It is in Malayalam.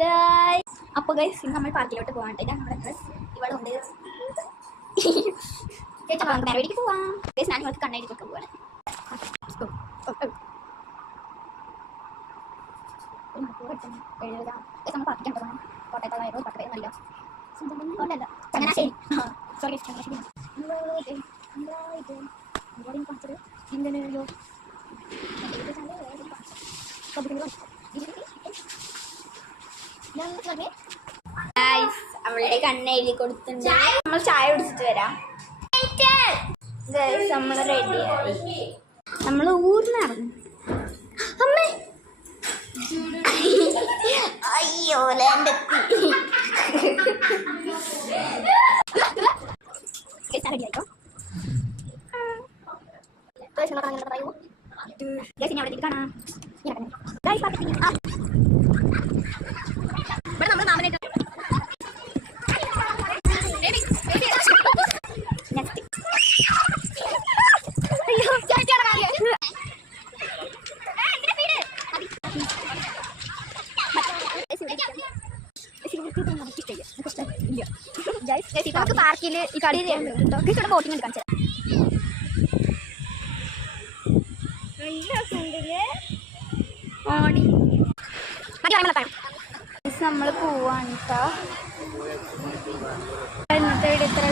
ഗൈസ്, അപ്പോൾ ഗൈസ് ഇന്ന് നമ്മൾ പാർക്കിലോട്ട് പോകാൻ ഇതാണ് നമ്മുടെ ഡ്രസ്. ഇവിടെ ഉണ്ട് പരിപാടിക്ക് പോവാം ഗൈസ്. ഞാൻ നിങ്ങൾക്ക് കണ്ണെഴുതി കൊടുക്കാൻ പോവാണ്. നമ്മൾ പാർക്കിക്കാൻ പോകണം. കോട്ടയത്തുള്ള പട്ടവേ നല്ല ചങ്ങനാശ്ശേരി. സോറി ചങ്ങനാശ്ശേരി. അവളുടെ കണ്ണെഴുതി കൊടുത്തിട്ടുണ്ട്. നമ്മൾ ചായ കുടിച്ചിട്ട് വരാം. നമ്മൾ റെഡിയായി. നമ്മൾ ഊർന്നിറങ്ങും. അമ്മേ അയ്യോ റെഡിയായിക്കോ. പറയൂ അവിടെ കാണാം. ഇവിടെ നമ്മൾ നാമനേറ്റ് നമുക്ക് പാർക്കിൽ ഈ കളി ഇവിടെ ബോട്ടിംഗ് എടുക്കാൻ നമ്മൾ പോവാണ് കേട്ടോ. ഇന്നത്തെ ഇത്ര